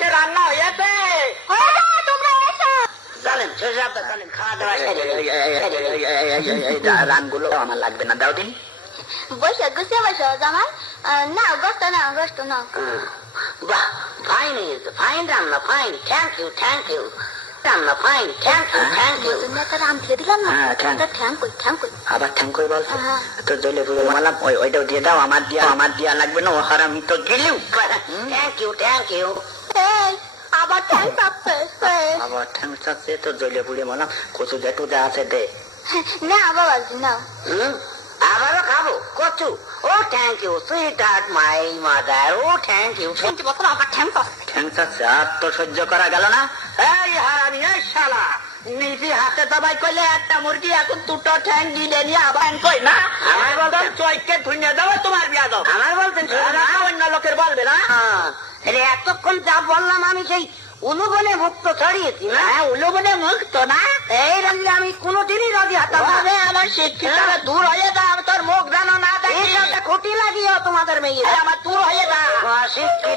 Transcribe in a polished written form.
বসে রান্না হয়েছে। তোমরা এসো। চলেন শেষে আপনার চলেন খাওয়া দাওয়া। রানগুলো আমার লাগবে না, দাও দিন। বসে গুছিয়ে বসো জামাই। নাও গোস্ত নাও, গোস্ত নাও। বাহ, ফাইন হয়েছে, ফাইন রান্না, fine. Thank you, thank you. রান্না fine, thank you, thank you. রাম খেয়ে দিলাম না। হ্যাঁ, ঠ্যাং। ঠ্যাং কই, ঠ্যাং কই। আবার ঠ্যাং কই বলছো? হ্যাঁ। তো জলে পুরো মালাম, ওইটাও দিয়ে দাও। আমার দিয়া লাগবে না, ও হারামি তো গেলেও। Thank you, thank you. এই আবার ঠ্যাং চাপছে। আবার ঠ্যাং চাচ্ছে তো জলে পুড়ে মালাম। কচু যেটু যা আছে দে। না বাবাজি নাও। আবারও খাবো কচু? ও thank you sweetheart my mother. ও থ্যাংক ইউ। 20 বছর আবার ঠ্যাং চাপছে। ঠ্যাং চাচ্ছে আর তো সহ্য করা গেল না। এই হারামি, এই শালা, নিজে হাতে দবাই করলে একটা মুরগি, এখন দুটো ঠ্যাং গিলে নিয়ে আবার কই না। আমার বলতেন চৈকে ধুইয়ে দাও তোমার বিয়া দাও। আমার বলতেন অন্য লোকের বলবে না। এতক্ষণ যা বললাম আমি সেই উলুবনে মুক্ত ছড়িয়েছি না। উলুবনে মুক্ত না, এই রাখলে আমি কোনোদিনই রাজি হতাম না। আমার শিক্ষিত দূর হয়ে যা, আমি তোর মুখ জানো না দেখি খুঁটি লাগিও তোমাদের মেয়ে। আমার দূর হয়ে যা শিক্ষিত।